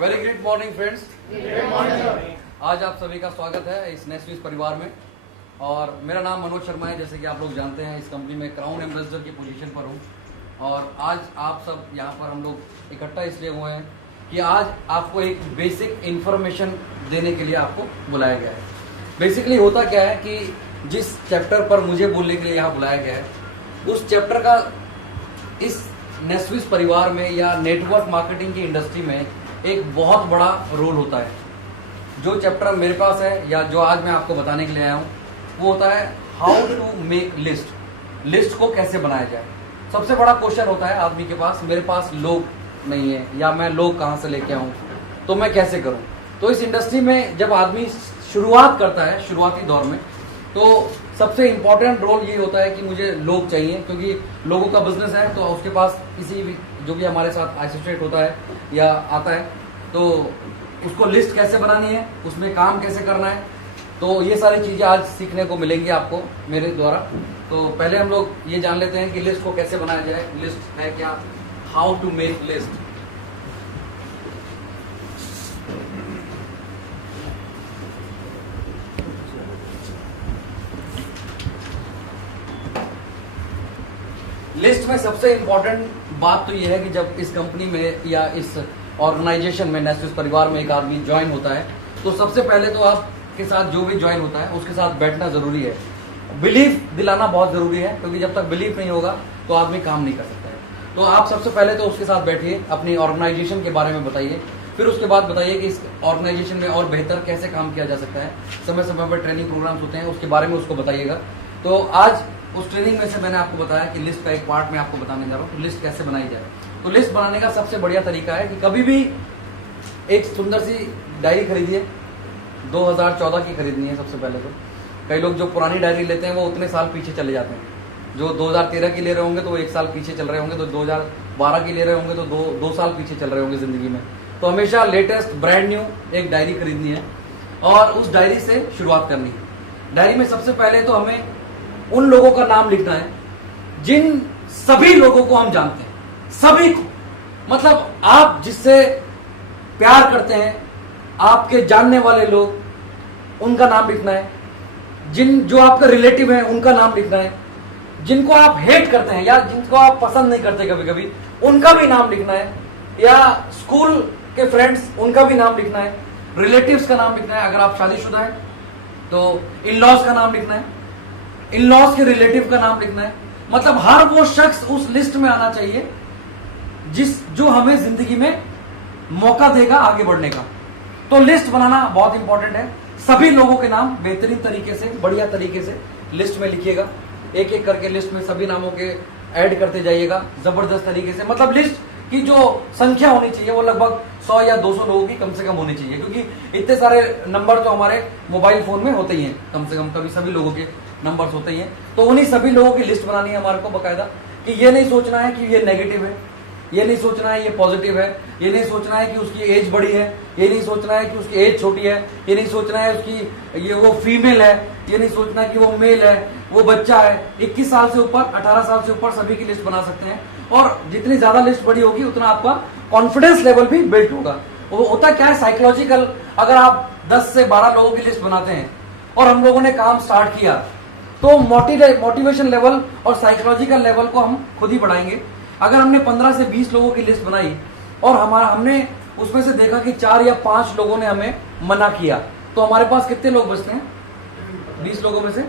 Very good morning friends. आज आप सभी का स्वागत है इस नेस्विस परिवार में। और मेरा नाम मनोज शर्मा है। जैसे कि आप लोग जानते हैं, इस कंपनी में क्राउन एम्बेसडर की पोजीशन पर हूँ। और आज आप सब यहाँ पर हम लोग इकट्ठा इसलिए हुए हैं कि आज आपको एक बेसिक इन्फॉर्मेशन देने के लिए आपको बुलाया गया है। बेसिकली होता क्या है कि जिस चैप्टर पर मुझे बोलने के लिए यहाँ बुलाया गया है, उस चैप्टर का इस नेस्विस परिवार में या नेटवर्क मार्केटिंग की इंडस्ट्री में एक बहुत बड़ा रोल होता है। जो चैप्टर मेरे पास है या जो आज मैं आपको बताने के लिए आया हूँ, वो होता है how to make list. List को कैसे बनाया जाए। सबसे बड़ा क्वेश्चन होता है आदमी के पास, मेरे पास लोग नहीं है या मैं लोग कहाँ से लेके आऊँ, तो मैं कैसे करूँ। तो इस इंडस्ट्री में जब आदमी शुरुआत करता है, शुरुआती दौर में, तो सबसे इम्पोर्टेंट रोल ये होता है कि मुझे लोग चाहिए, क्योंकि लोगों का बिजनेस है। तो उसके पास किसी भी जो भी हमारे साथ एसोसिएट होता है या आता है, तो उसको लिस्ट कैसे बनानी है, उसमें काम कैसे करना है, तो ये सारी चीज़ें आज सीखने को मिलेंगी आपको मेरे द्वारा। तो पहले हम लोग ये जान लेते हैं कि लिस्ट को कैसे बनाया जाए। लिस्ट है क्या, how to make list. List में सबसे इम्पोर्टेंट बात तो यह है कि जब इस कंपनी में या इस ऑर्गेनाइजेशन में, नेस्विस परिवार में एक आदमी ज्वाइन होता है, तो सबसे पहले तो आपके साथ जो भी ज्वाइन होता है उसके साथ बैठना जरूरी है। बिलीफ दिलाना बहुत जरूरी है, क्योंकि जब तक बिलीफ नहीं होगा तो आदमी काम नहीं कर सकता है। तो आप सबसे पहले तो उसके साथ बैठिए, अपनी ऑर्गेनाइजेशन के बारे में बताइए, फिर उसके बाद बताइए कि इस ऑर्गेनाइजेशन में और बेहतर कैसे काम किया जा सकता है। समय समय पर ट्रेनिंग प्रोग्राम्स होते हैं, उसके बारे में उसको बताइएगा। तो आज उस ट्रेनिंग में से मैंने आपको बताया कि लिस्ट का एक पार्ट मैं आपको बताने जा रहा हूँ, तो लिस्ट कैसे बनाई जाए। तो लिस्ट बनाने का सबसे बढ़िया तरीका है कि कभी भी एक सुंदर सी डायरी खरीदिए। 2014 की खरीदनी है सबसे पहले तो। कई लोग जो पुरानी डायरी लेते हैं वो उतने साल पीछे चले जाते हैं। जो 2013 की ले रहे होंगे तो वो 1 साल पीछे चल रहे होंगे, तो 2012 की ले रहे होंगे तो दो साल पीछे चल रहे होंगे जिंदगी में। तो हमेशा लेटेस्ट ब्रांड न्यू एक डायरी खरीदनी है और उस डायरी से शुरुआत करनी है। डायरी में सबसे पहले तो हमें उन लोगों का नाम लिखना है जिन सभी लोगों को हम जानते हैं, सभी को। मतलब आप जिससे प्यार करते हैं, आपके जानने वाले लोग, उनका नाम लिखना है। जो आपके रिलेटिव हैं उनका नाम लिखना है। जिनको आप हेट करते हैं या जिनको आप पसंद नहीं करते कभी कभी, उनका भी नाम लिखना है। या स्कूल के फ्रेंड्स, उनका भी नाम लिखना है। रिलेटिव्स का नाम लिखना है। अगर आप शादीशुदा हैं तो इन लॉज का नाम लिखना है, इन लॉज के रिलेटिव का नाम लिखना है। मतलब हर वो शख्स उस लिस्ट में आना चाहिए जो हमें जिंदगी में मौका देगा आगे बढ़ने का। तो लिस्ट बनाना बहुत इंपॉर्टेंट है। सभी लोगों के नाम बेहतरीन तरीके से, बढ़िया तरीके से लिस्ट में लिखिएगा। एक एक करके लिस्ट में सभी नामों के ऐड करते जाइएगा जबरदस्त तरीके से। मतलब लिस्ट की जो संख्या होनी चाहिए वो लगभग 100 या 200 लोगों की कम से कम होनी चाहिए, क्योंकि इतने सारे नंबर तो हमारे मोबाइल फोन में होते ही हैं। कम से कम कभी सभी लोगों के नंबर्स होते ही हैं। तो उन्हीं सभी लोगों की लिस्ट बनानी है हमारे को बकायदा। कि ये नहीं सोचना है कि ये नेगेटिव है, ये नहीं सोचना है ये पॉजिटिव है, ये नहीं सोचना है कि उसकी एज बड़ी है, ये नहीं सोचना है कि उसकी एज छोटी है, ये नहीं सोचना है उसकी ये वो फीमेल है, ये नहीं सोचना है कि वो मेल है, वो बच्चा है। 21 साल से ऊपर, 18 साल से ऊपर सभी की लिस्ट बना सकते हैं। और जितनी ज्यादा लिस्ट बड़ी होगी उतना आपका कॉन्फिडेंस लेवल भी बिल्ड होगा। वो होता क्या है, साइकोलॉजिकल। अगर आप 10 से 12 लोगों की लिस्ट बनाते हैं और हम लोगों ने काम स्टार्ट किया, तो मोटिवेशन लेवल और साइकोलॉजिकल लेवल को हम खुद ही बढ़ाएंगे। अगर हमने 15 से 20 लोगों की लिस्ट बनाई और हमने उसमें से देखा कि 4 या 5 लोगों ने हमें मना किया, तो हमारे पास कितने लोग बचते हैं? 20 लोगों में से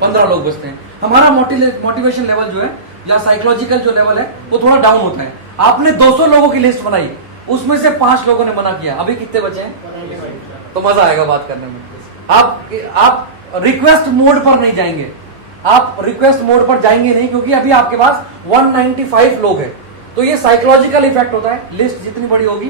15 लोग बचते हैं। हमारा मोटिवेशन लेवल जो है या साइकोलॉजिकल जो लेवल है वो थोड़ा डाउन होता है। आपने 200 लोगों की लिस्ट बनाई, उसमें से 5 लोगों ने मना किया, अभी कितने बचे हैं? तो मजा आएगा बात करने में। आप रिक्वेस्ट मोड पर नहीं जाएंगे, आप रिक्वेस्ट मोड पर जाएंगे नहीं, क्योंकि अभी आपके पास 195 लोग हैं। तो ये साइकोलॉजिकल इफेक्ट होता है। लिस्ट जितनी बड़ी होगी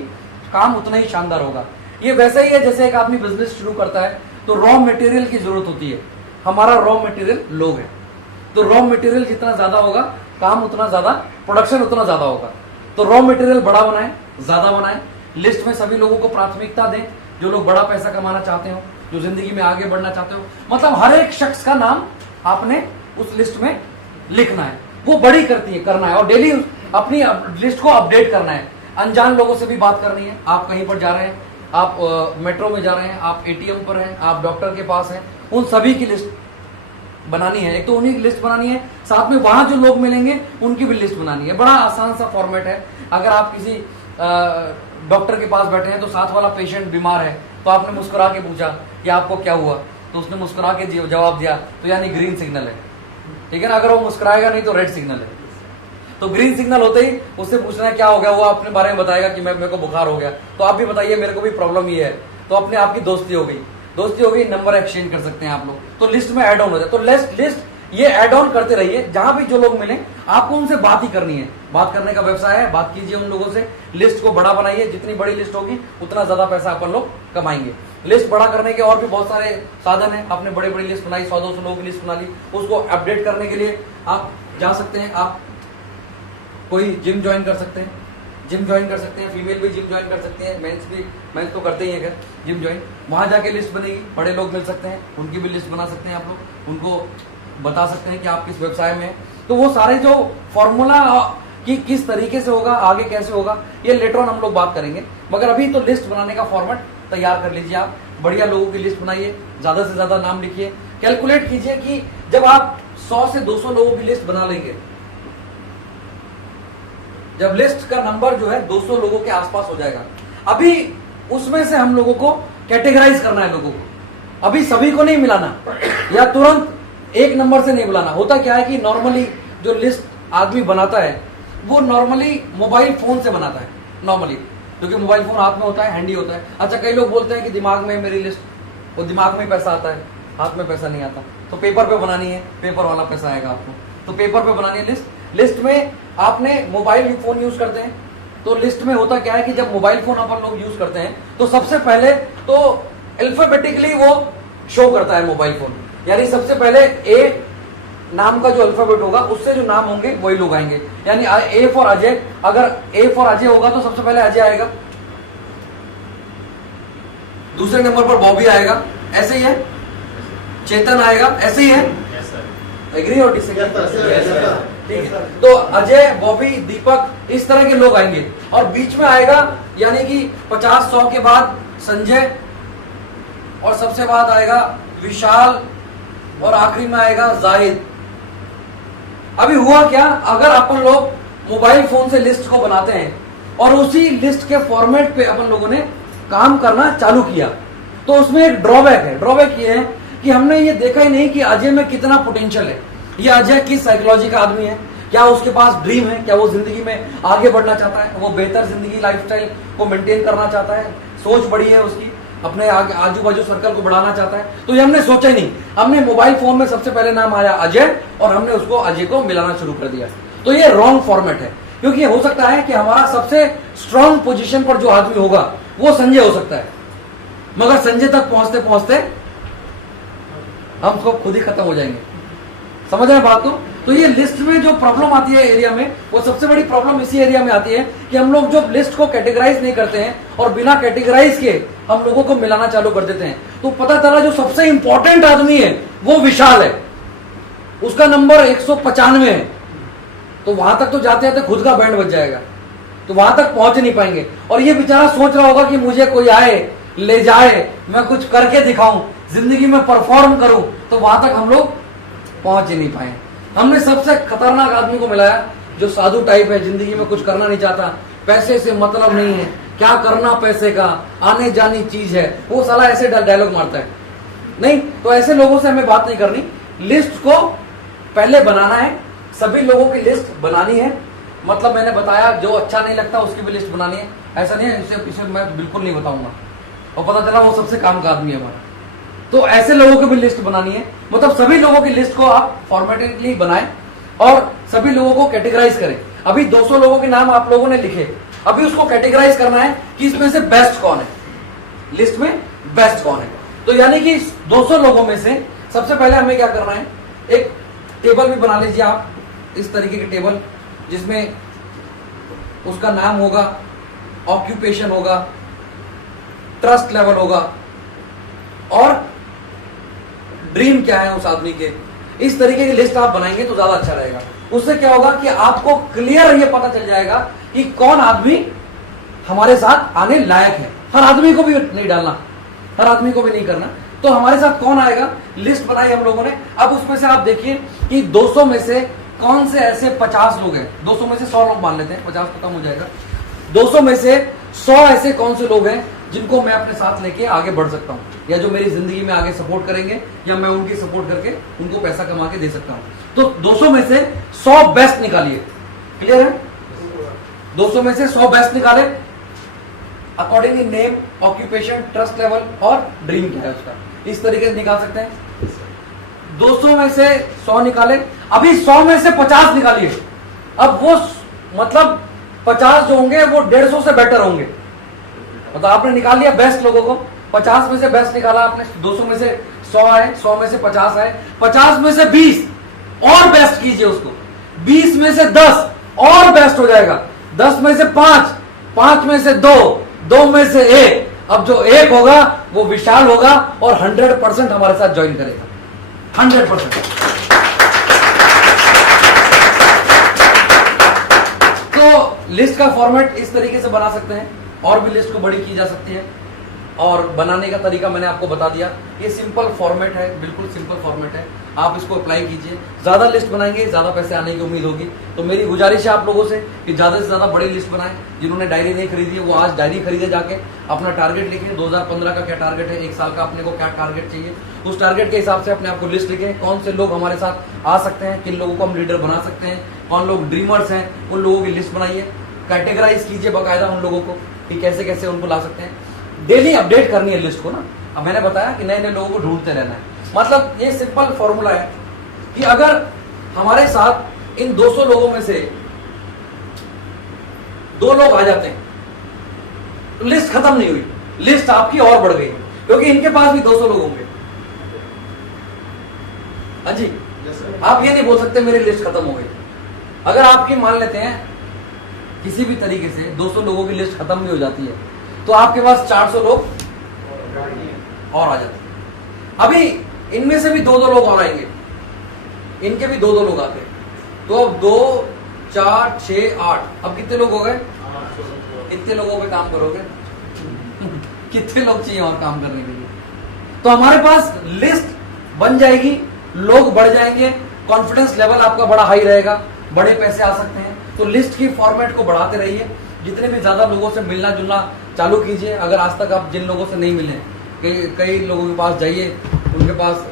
काम उतना ही शानदार होगा। ये वैसे ही है जैसे एक आदमी बिजनेस शुरू करता है तो रॉ मटेरियल की जरूरत होती है। हमारा रॉ मटेरियल लोग है, तो रॉ मटेरियल जितना ज्यादा होगा काम उतना ज्यादा, प्रोडक्शन उतना ज्यादा होगा। तो रॉ मटेरियल बड़ा बनाए, ज्यादा बनाए। लिस्ट में सभी लोगों को प्राथमिकता दें जो लोग बड़ा पैसा कमाना चाहते हो, जो जिंदगी में आगे बढ़ना चाहते हो। मतलब हर एक शख्स का नाम आपने उस लिस्ट में लिखना है। वो बड़ी करना है और डेली अपनी लिस्ट को अपडेट करना है। अनजान लोगों से भी बात करनी है। आप कहीं पर जा रहे हैं, आप मेट्रो में जा रहे हैं, आप एटीएम पर हैं, आप डॉक्टर के पास हैं, उन सभी की लिस्ट बनानी है। एक तो उन्हीं की लिस्ट बनानी है, साथ में वहां जो लोग मिलेंगे उनकी भी लिस्ट बनानी है। बड़ा आसान सा फॉर्मेट है। अगर आप किसी डॉक्टर के पास बैठे हैं तो साथ वाला पेशेंट बीमार है, तो आपने मुस्कुरा के पूछा कि आपको क्या हुआ, तो उसने मुस्कुरा के जवाब दिया, तो यानी ग्रीन सिग्नल है, ठीक है ना। अगर वो मुस्कुराएगा नहीं तो रेड सिग्नल है। तो ग्रीन सिग्नल होते ही उससे पूछना है क्या हो गया, वो अपने बारे में बताएगा कि मेरे को बुखार हो गया, तो आप भी बताइए मेरे को भी प्रॉब्लम ये है, तो अपने आप की दोस्ती हो गई, नंबर एक्सचेंज कर सकते हैं आप लोग, तो लिस्ट में ऐड ऑन हो जाए। तो लिस्ट ये ऐड ऑन करते रहिए, जहां भी जो लोग मिले आपको उनसे बात ही करनी है। बात करने का व्यवसाय है, बात कीजिए उन लोगों से, लिस्ट को बड़ा बनाइए। जितनी बड़ी लिस्ट होगी उतना ज्यादा पैसा अपन लोग कमाएंगे। लिस्ट बड़ा करने के और भी बहुत सारे साधन है। आपने बड़ी बड़ी लिस्ट बनाई, 100-200 लोगों की लिस्ट बना ली, उसको अपडेट करने के लिए आप जा सकते हैं, आप कोई जिम ज्वाइन कर सकते हैं, फीमेल भी जिम ज्वाइन कर सकते हैं, मेंस तो करते ही है जिम ज्वाइन। वहां जाके लिस्ट बनेगी, बड़े लोग मिल सकते हैं, उनकी भी लिस्ट बना सकते हैं आप लोग, उनको बता सकते हैं कि आप किस व्यवसाय में हैं। तो वो सारे जो फॉर्मूला कि किस तरीके से होगा, आगे कैसे होगा, ये लेटर ऑन हम लोग बात करेंगे। मगर अभी तो लिस्ट बनाने का फॉर्मेट तैयार कर लीजिए। आप बढ़िया लोगों की लिस्ट बनाइए, ज्यादा से ज्यादा नाम लिखिए, कैलकुलेट कीजिए कि जब आप 100 से 200 लोगों की लिस्ट बना लेंगे, जब लिस्ट का नंबर जो है 200 लोगों के आसपास हो जाएगा, अभी उसमें से हम लोगों को कैटेगराइज करना है लोगों को। अभी सभी को नहीं मिलाना या तुरंत एक नंबर से नहीं बुलाना। होता क्या है कि नॉर्मली जो लिस्ट आदमी बनाता है वो नॉर्मली मोबाइल फोन से बनाता है, नॉर्मली, क्योंकि मोबाइल फोन हाथ में होता है, हैंडी होता है। अच्छा, कई लोग बोलते हैं कि दिमाग में मेरी लिस्ट, वो दिमाग में पैसा आता है, हाथ में पैसा नहीं आता, तो पेपर पे बनानी है, पेपर वाला पैसा आएगा आपको, तो पेपर पे बनानी है लिस्ट। लिस्ट में आपने मोबाइल फोन यूज करते हैं, तो लिस्ट में होता क्या है कि जब मोबाइल फोन अपन लोग यूज करते हैं तो सबसे पहले तो अल्फाबेटिकली वो शो करता है मोबाइल फोन, यानी सबसे पहले ए नाम का जो अल्फाबेट होगा उससे जो नाम होंगे वही लोग आएंगे। यानी ए फॉर अजय, अगर ए फॉर अजय होगा तो सबसे पहले अजय आएगा, दूसरे नंबर पर बॉबी आएगा, ऐसे ही है, चेतन आएगा, ऐसे ही है, एग्री और डिसएग्री? ठीक है, तो अजय, बॉबी, दीपक, इस तरह के लोग आएंगे। और बीच में आएगा यानी कि 50-100 के बाद संजय, और सबसे बाद आएगा विशाल, और आखिरी में आएगा जाहिद। अभी हुआ क्या, अगर अपन लोग मोबाइल फोन से लिस्ट को बनाते हैं और उसी लिस्ट के फॉर्मेट पे अपन लोगों ने काम करना चालू किया, तो उसमें एक ड्रॉबैक है। ड्रॉबैक ये है कि हमने ये देखा ही नहीं कि अजय में कितना पोटेंशियल है, ये अजय किस साइकोलॉजी का आदमी है, क्या उसके पास ड्रीम है, क्या वो जिंदगी में आगे बढ़ना चाहता है, वो बेहतर जिंदगी लाइफस्टाइल को मेंटेन करना चाहता है, सोच बड़ी है उसकी, अपने आजू बाजू सर्कल को बढ़ाना चाहता है। तो ये हमने सोचा ही नहीं, हमने मोबाइल फोन में सबसे पहले नाम आया अजय और हमने उसको अजय को मिलाना शुरू कर दिया। तो ये रॉन्ग फॉर्मेट है, क्योंकि हो सकता है कि हमारा सबसे स्ट्रांग पोजीशन पर जो आदमी होगा वो संजय हो सकता है, मगर संजय तक पहुंचते पहुंचते हम उसको खुद ही खत्म हो जाएंगे। समझ रहे हैं बात को? तो ये लिस्ट में जो प्रॉब्लम आती है एरिया में, वो सबसे बड़ी प्रॉब्लम इसी एरिया में आती है कि हम लोग जो लिस्ट को कैटेगराइज नहीं करते हैं और बिना कैटेगराइज के हम लोगों को मिलाना चालू कर देते हैं। तो पता चला जो सबसे इंपॉर्टेंट आदमी है वो विशाल है, उसका नंबर 195 है, तो वहां तक तो जाते जाते खुद का बैंड बज जाएगा, तो वहां तक पहुंच नहीं पाएंगे। और ये बेचारा सोच रहा होगा कि मुझे कोई आए ले जाए, मैं कुछ करके दिखाऊं, जिंदगी में परफॉर्म करूं, तो वहां तक हम लोग पहुंच ही नहीं पाए। हमने सबसे खतरनाक आदमी को मिलाया जो साधु टाइप है, जिंदगी में कुछ करना नहीं चाहता, पैसे से मतलब नहीं है, क्या करना पैसे का, आने जानी चीज है, वो साला ऐसे डायलॉग मारता है। नहीं, तो ऐसे लोगों से हमें बात नहीं करनी। लिस्ट को पहले बनाना है, सभी लोगों की लिस्ट बनानी है, मतलब मैंने बताया जो अच्छा नहीं लगता उसकी भी लिस्ट बनानी है, ऐसा नहीं है इसे मैं बिल्कुल नहीं बताऊंगा और पता चला वो सबसे काम का आदमी है हमारा। तो ऐसे लोगों की भी लिस्ट बनानी है, मतलब सभी लोगों की लिस्ट को आप फॉर्मेटेडली बनाएं और सभी लोगों को कैटेगराइज करें। अभी 200 लोगों के नाम आप लोगों ने लिखे, अभी उसको कैटेगराइज करना है कि इसमें से बेस्ट कौन है, लिस्ट में बेस्ट कौन है। तो यानी कि 200 लोगों में से सबसे पहले हमें क्या करना है, एक टेबल भी बना लीजिए आप, इस तरीके की टेबल जिसमें उसका नाम होगा, ऑक्यूपेशन होगा, ट्रस्ट लेवल होगा और ड्रीम क्या है उस आदमी के। इस तरीके की लिस्ट आप बनाएंगे तो ज्यादा अच्छा रहेगा। उससे क्या होगा कि आपको क्लियर ये पता चल जाएगा कि कौन आदमी हमारे साथ आने लायक है। हर आदमी को भी नहीं डालना, हर आदमी को भी नहीं करना। तो हमारे साथ कौन आएगा, लिस्ट बनाई हम लोगों ने। अब उसमें से आप देखिए कि 200 में से कौन से ऐसे 50 लोग हैं, 200 में से 100 लोग मान लेते हैं, 50 तो कम हो जाएगा। 200 में से 100 ऐसे कौन से लोग हैं जिनको मैं अपने साथ लेके आगे बढ़ सकता हूं, या जो मेरी जिंदगी में आगे सपोर्ट करेंगे, या मैं उनकी सपोर्ट करके उनको पैसा कमा के दे सकता हूं। तो 200 में से 100 बेस्ट निकालिए। क्लियर है? 200 में से 100 बेस्ट निकाले accordingly name, occupation, trust level और ड्रीम क्या है उसका, इस तरीके से निकाल सकते हैं। 200 में से 100 निकाले, अभी 100 में से 50 निकालिए। अब वो मतलब 50 जो होंगे वो 150 से बेटर होंगे। मतलब आपने निकाल लिया बेस्ट लोगों को, 50 में से बेस्ट निकाला आपने, 200 में से 100 आए, 100 में से 50 आए, 50 में से 20 और बेस्ट कीजिए उसको, 20 में से 10 और बेस्ट हो जाएगा, 10 में से 5, 5 में से 2, 2 में से 1। अब जो 1 होगा वो विशाल होगा और 100% हमारे साथ ज्वाइन करेगा, 100%। तो लिस्ट का फॉर्मेट इस तरीके से बना सकते हैं, और भी लिस्ट को बड़ी की जा सकती है, और बनाने का तरीका मैंने आपको बता दिया। ये सिंपल फॉर्मेट है, बिल्कुल सिंपल फॉर्मेट है, आप इसको अप्लाई कीजिए। ज्यादा लिस्ट बनाएंगे ज्यादा पैसे आने की उम्मीद होगी। तो मेरी गुजारिश है आप लोगों से कि ज्यादा से ज्यादा बड़ी लिस्ट बनाएं। जिन्होंने डायरी नहीं खरीदी है वो आज डायरी खरीदे जाके, अपना टारगेट लिखें, 2015 का क्या टारगेट है, 1 साल का अपने को क्या टारगेट चाहिए, उस टारगेट के हिसाब से अपने आप को लिस्ट लिखें। कौन से लोग हमारे साथ आ सकते हैं, किन लोगों को हम लीडर बना सकते हैं, कौन लोग ड्रीमर्स हैं, उन लोगों की लिस्ट बनाइए। कैटेगराइज कीजिए बाकायदा उन लोगों को कि कैसे कैसे उनको ला सकते हैं। डेली अपडेट करनी है लिस्ट को ना। अब मैंने बताया कि नए नए लोगों को ढूंढते रहना है। मतलब ये सिंपल फॉर्मूला है कि अगर हमारे साथ इन 200 लोगों में से 2 लोग आ जाते हैं तो लिस्ट खत्म नहीं हुई, लिस्ट आपकी और बढ़ गई, क्योंकि इनके पास भी 200 लोग होंगे। हाँ जी, आप ये नहीं बोल सकते मेरी लिस्ट खत्म हो गई। अगर आपकी मान लेते हैं किसी भी तरीके से 200 लोगों की लिस्ट खत्म भी हो जाती है तो आपके पास 400 लोग और आ जाते हैं। अभी इनमें से भी 2-2 लोग और आएंगे, इनके भी 2-2 लोग आते हैं। तो अब 2, 4, 6, 8, अब कितने लोग हो गए? कितने लोगों पे काम करोगे? कितने लोग चाहिए और काम करने के लिए? तो हमारे पास लिस्ट बन जाएगी, लोग बढ़ जाएंगे, कॉन्फिडेंस लेवल आपका बड़ा हाई रहेगा, बड़े पैसे आ सकते हैं। तो लिस्ट की फॉर्मेट को बढ़ाते रहिए, जितने भी ज्यादा लोगों से मिलना जुलना चालू कीजिए। अगर आज तक आप जिन लोगों से नहीं मिले, कई लोगों के पास जाइए, उनके पास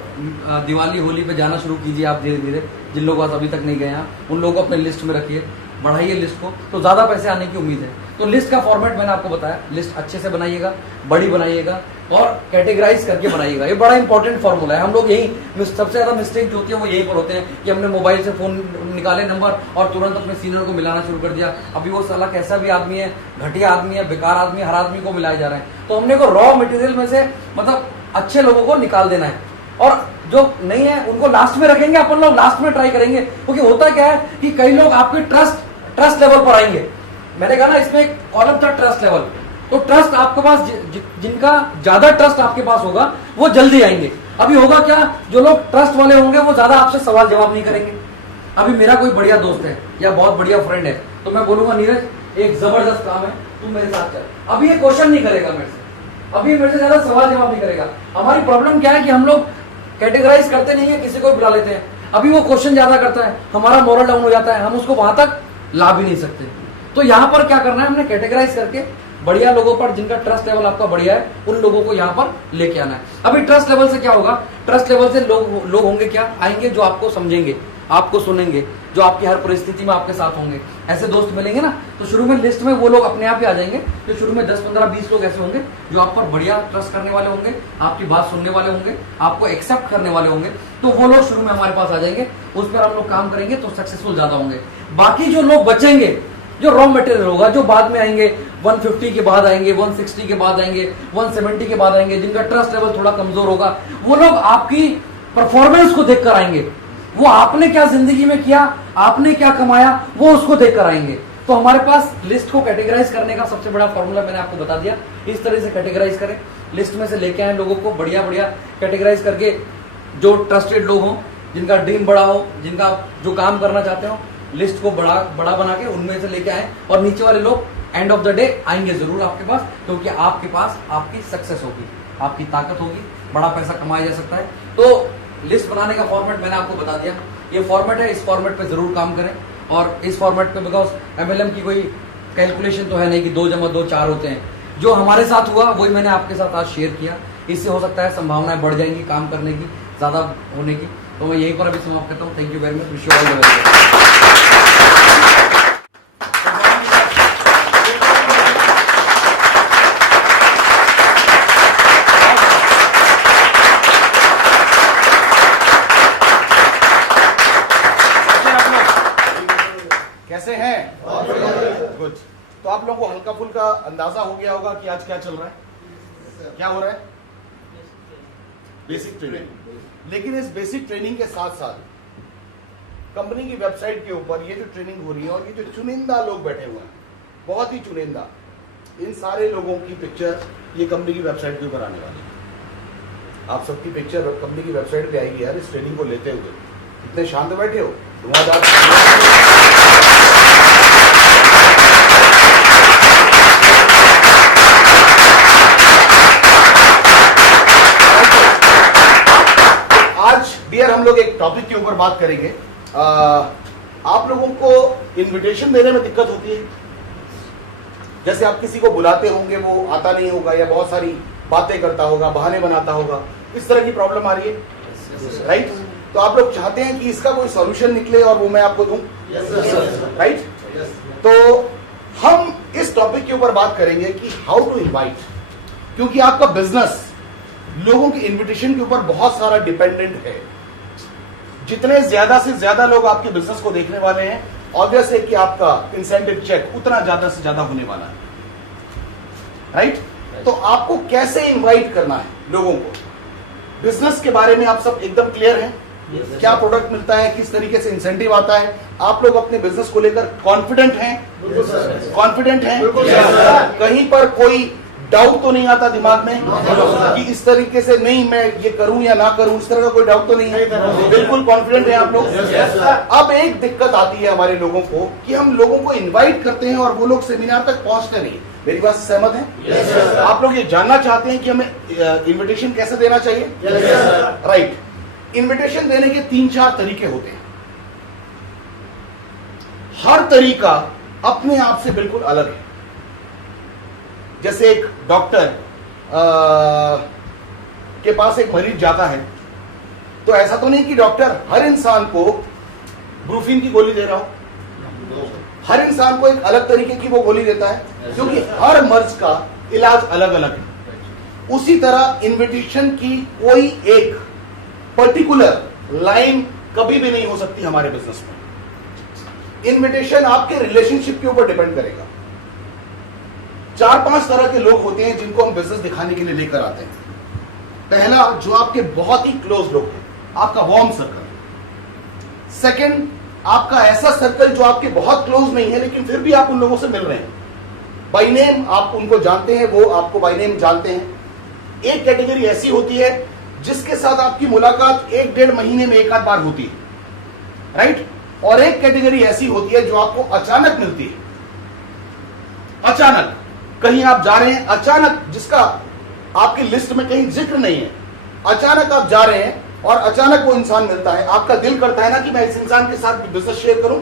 दिवाली होली पे जाना शुरू कीजिए आप धीरे धीरे। जिन लोगों के पास अभी तक नहीं गए हैं उन लोगों को अपने लिस्ट में रखिए, बढ़ाइए लिस्ट को, तो ज्यादा पैसे आने की उम्मीद है। तो लिस्ट का फॉर्मेट मैंने आपको बताया, लिस्ट अच्छे से बनाइएगा, बड़ी बनाइएगा और कैटेगराइज करके बनाइएगा। ये बड़ा इंपॉर्टेंट फॉर्मूला है। हम लोग यही सबसे ज्यादा मिस्टेक जो होती है वो यही पर होते हैं कि हमने मोबाइल से फोन निकाले नंबर और तुरंत अपने सीनियर को मिलाना शुरू कर दिया। अभी वो साला कैसा भी आदमी है, घटिया आदमी है, बेकार आदमी है, हर आदमी को मिलाए जा रहे हैं। तो हमने को रॉ मटेरियल में से मतलब अच्छे लोगों को निकाल देना है, और जो नहीं है उनको लास्ट में रखेंगे। अपन लोग लास्ट में ट्राई करेंगे, क्योंकि होता क्या है कि कई लोग आपके ट्रस्ट लेवल पर आएंगे। मैंने कहा ना इसमें एक कॉलम था ट्रस्ट लेवल, तो ट्रस्ट आपके पास जिनका ज्यादा ट्रस्ट आपके पास होगा वो जल्दी आएंगे। अभी होगा क्या, जो लोग ट्रस्ट वाले होंगे वो ज्यादा आपसे सवाल जवाब नहीं करेंगे। अभी मेरा कोई बढ़िया दोस्त है या बहुत बढ़िया फ्रेंड है तो मैं बोलूंगा नीरज एक जबरदस्त काम है, तुम मेरे साथ चल। अभी ये क्वेश्चन नहीं करेगा मेरे से, अभी मेरे से ज्यादा सवाल जवाब नहीं करेगा। हमारी प्रॉब्लम क्या है कि हम लोग कैटेगराइज करते नहीं है, किसी को बुला लेते हैं। अभी वो क्वेश्चन ज्यादा करता है, हमारा मोरल डाउन हो जाता है, हम उसको वहां तक ला भी नहीं सकते। तो यहाँ पर क्या करना है, हमने कैटेगराइज करके बढ़िया लोगों पर, जिनका ट्रस्ट लेवल आपका बढ़िया है, उन लोगों को यहाँ पर लेके आना है। अभी ट्रस्ट लेवल से क्या होगा, ट्रस्ट लेवल से लोग होंगे क्या, आएंगे जो आपको समझेंगे, आपको सुनेंगे, जो आपकी हर परिस्थिति में आपके साथ होंगे। ऐसे दोस्त मिलेंगे ना तो शुरू में लिस्ट में वो लोग अपने आप ही आ जाएंगे। तो शुरू में 10, 15, 20 लोग ऐसे होंगे जो आप पर बढ़िया ट्रस्ट करने वाले होंगे, आपकी बात सुनने वाले होंगे, आपको एक्सेप्ट करने वाले होंगे। तो वो लोग शुरू में हमारे पास आ जाएंगे, उस पर हम लोग काम करेंगे तो सक्सेसफुल ज्यादा होंगे। बाकी जो लोग बचेंगे, जो रॉ मटेरियल होगा, जो बाद में आएंगे, 150 के बाद आएंगे, 160 के बाद आएंगे, 170 के बाद आएंगे, जिनका ट्रस्ट लेवल थोड़ा कमजोर होगा, वो लोग आपकी परफॉर्मेंस को देखकर आएंगे। वो आपने क्या जिंदगी में किया, आपने क्या कमाया, वो उसको देखकर आएंगे। तो हमारे पास लिस्ट को कैटेगराइज करने का सबसे बड़ा फॉर्मूला मैंने आपको बता दिया। इस तरह से कैटेगराइज करें, लिस्ट में से लेके आए लोगों को बढ़िया बढ़िया कैटेगराइज करके, जो ट्रस्टेड लोग हों, जिनका ड्रीम बड़ा हो, जिनका जो काम करना चाहते हो, लिस्ट को बड़ा बना के उनमें से लेके आए, और नीचे वाले लोग एंड ऑफ द डे आएंगे जरूर आपके पास, क्योंकि आपके पास आपकी सक्सेस होगी, आपकी ताकत होगी, बड़ा पैसा कमाया जा सकता है। तो लिस्ट बनाने का फॉर्मेट मैंने आपको बता दिया, ये फॉर्मेट है, इस फॉर्मेट पे जरूर काम करें। और इस फॉर्मेट पे बिकॉज MLM की कोई कैलकुलेशन तो है नहीं कि 2 + 2 4 होते हैं। जो हमारे साथ हुआ वही मैंने आपके साथ आज शेयर किया। इससे हो सकता है संभावनाएं बढ़ जाएंगी काम करने की, ज्यादा होने की। तो मैं यहीं पर अभी समाप्त करता हूँ। Thank you very much, wish you all the very best. कैसे हैं? गुड। तो आप लोगों को हल्का फुल्का अंदाजा हो गया होगा कि आज क्या चल रहा है, क्या हो रहा है? Basic training. लेकिन इस बेसिक ट्रेनिंग के साथ साथ कंपनी की वेबसाइट के ऊपर ये जो ट्रेनिंग हो रही है, और ये जो चुनिंदा लोग बैठे हुए हैं, बहुत ही चुनिंदा, इन सारे लोगों की पिक्चर ये कंपनी की वेबसाइट के ऊपर आने वाली है। आप सबकी पिक्चर कंपनी की वेबसाइट पे आएगी यार, इस ट्रेनिंग को लेते हुए। इतने शांत बैठे हो, आज डियर हम लोग एक टॉपिक के ऊपर बात करेंगे। आप लोगों को इनविटेशन देने में दिक्कत होती है। जैसे आप किसी को बुलाते होंगे, वो आता नहीं होगा, या बहुत सारी बातें करता होगा, बहाने बनाता होगा, इस तरह की प्रॉब्लम आ रही है, राइट? तो आप लोग चाहते हैं कि इसका कोई सॉल्यूशन निकले और वो मैं आपको दूं, राइट? तो हम इस टॉपिक के ऊपर बात करेंगे कि हाउ टू इनवाइट, क्योंकि आपका बिजनेस लोगों के इनविटेशन के ऊपर बहुत सारा डिपेंडेंट है। जितने ज्यादा से ज्यादा लोग आपके बिजनेस को देखने वाले हैं, ऑब्वियस है कि आपका इंसेंटिव चेक उतना ज्यादा से ज्यादा होने वाला है, राइट? तो आपको कैसे इनवाइट करना है लोगों को? बिजनेस के बारे में आप सब एकदम क्लियर हैं? क्या प्रोडक्ट मिलता है, किस तरीके से इंसेंटिव आता है? आप लोग अपने बिजनेस को लेकर कॉन्फिडेंट हैं? कॉन्फिडेंट हैं? कहीं पर कोई डाउट तो नहीं आता दिमाग में कि इस तरीके से नहीं मैं ये करूं या ना करूं, इस तरह का कोई डाउट तो नहीं है? बिल्कुल कॉन्फिडेंट है आप लोग। अब एक दिक्कत आती है हमारे लोगों को कि हम लोगों को इनवाइट करते हैं और वो लोग सेमिनार तक पहुंचते नहीं। मेरी बात से सहमत है? आप लोग ये जानना चाहते हैं कि हमें इन्विटेशन कैसे देना चाहिए, राइट? इन्विटेशन देने के 3-4 तरीके होते हैं। हर तरीका अपने आप से बिल्कुल अलग है। जैसे एक डॉक्टर के पास एक मरीज जाता है, तो ऐसा तो नहीं कि डॉक्टर हर इंसान को ब्रूफिन की गोली दे रहा हो, हर इंसान को एक अलग तरीके की वो गोली देता है, क्योंकि हर मर्ज का इलाज अलग अलग है। उसी तरह इन्विटेशन की कोई एक पर्टिकुलर लाइन कभी भी नहीं हो सकती हमारे बिजनेस में। इन्विटेशन आपके रिलेशनशिप के ऊपर डिपेंड करेगा। 4-5 तरह के लोग होते हैं जिनको हम बिजनेस दिखाने के लिए लेकर आते हैं। पहला, जो आपके बहुत ही क्लोज लोग हैं, आपका वार्म सर्कल। सेकंड, आपका ऐसा सर्कल जो आपके बहुत क्लोज नहीं है लेकिन फिर भी आप उन लोगों से मिल रहे हैं, बाय नेम आप उनको जानते हैं, वो आपको बाय नेम जानते हैं। एक कैटेगरी ऐसी होती है जिसके साथ आपकी मुलाकात 1-1.5 महीने में एक आध बार होती है, राइट? और एक कैटेगरी ऐसी होती है जो आपको अचानक मिलती है। अचानक कहीं आप जा रहे हैं, अचानक, जिसका आपकी लिस्ट में कहीं जिक्र नहीं है, अचानक आप जा रहे हैं और अचानक वो इंसान मिलता है। आपका दिल करता है ना कि मैं इस इंसान के साथ बिजनेस शेयर करूं,